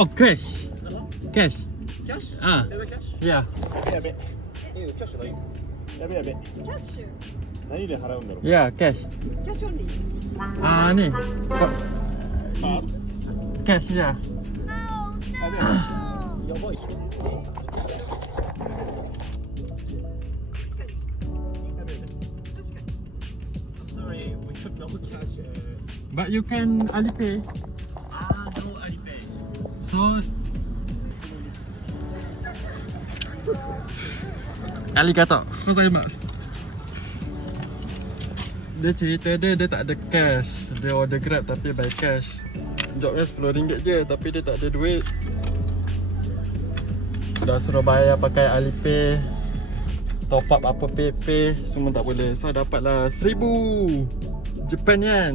No, cash. Cash. Cash? Ah. cash? Yeah. やべ。キャッシュないやべやべ。キャッシュ何で払うんだろう Yeah, cash. キャッシュオンリー Ah, ni. Cash, yeah. やばいっしょ。Sorry, we have no cash. But you can Alipay. No Alipay. So Arigato gozaimasu. Dia cerita dia tak ada cash. Dia order Grab tapi by cash. Jobnya RM10 je tapi dia tak ada duit. Dah suruh bayar pakai Alipay, top up apa pay semua tak boleh. So dapatlah 1000 Japan yen.